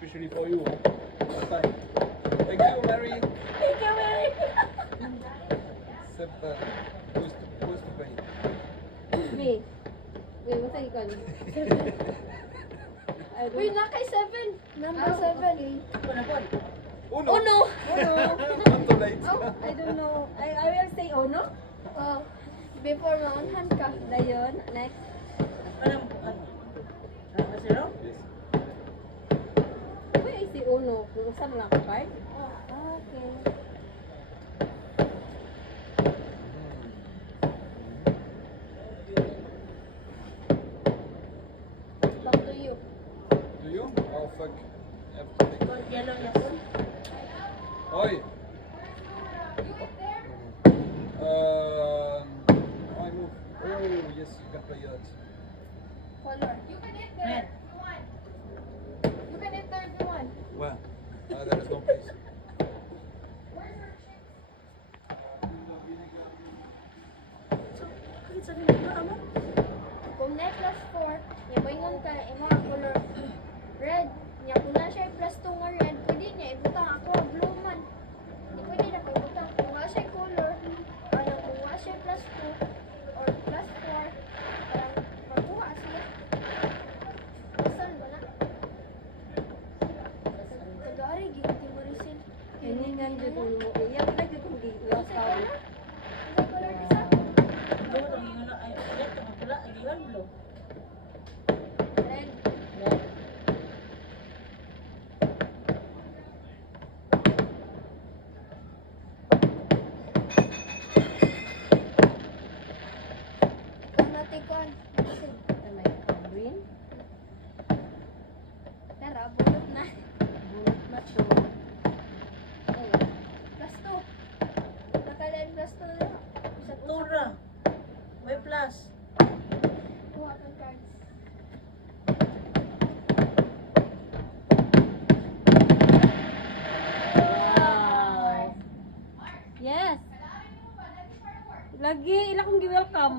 especially for you. Bye. Thank you, Mary. Thank you, Mary. Seven. Who's to pay? Me. Wait, what's that you call it? Wait, not kay 7. Number 7. Uno. Oh no! Not too late. I don't know. I will say oh no. Oh, before maunhan ka. Dayon, next. Yes. Wait, I say oh no. Kung saan lang ka card? Okay. Back to you. Do you? Oh fuck. I have to take. Oi. I move. Oh yes, you can play that. Color. You can enter if you want. You can enter if you want. Where? There is no place. Kung na plus 4, yung moingon ka, yung mga color red. Nya kung na siya plus 2 nga red, pwede niya ibutang ako, blue man. Hindi pwede na ko ibutang. Kung nga siya color, ano, kung nga siya plus 2 or plus 4, parang magkuha siya. Kasal ba na? Kagari, ginti mo rin sin. Ini nga dyan kung mo iyak na dyan kung di iyak Sa ka. color? Sa color isa? Red. Ikaw na, Tikon. May green. Tara, bulot na. Bulot na to. Oh, plus 2. Nakalan plus 2 na. Sa Tura. May plus. kuha kang cards. Wow. Yes. Lagi ila kong gi-welcome.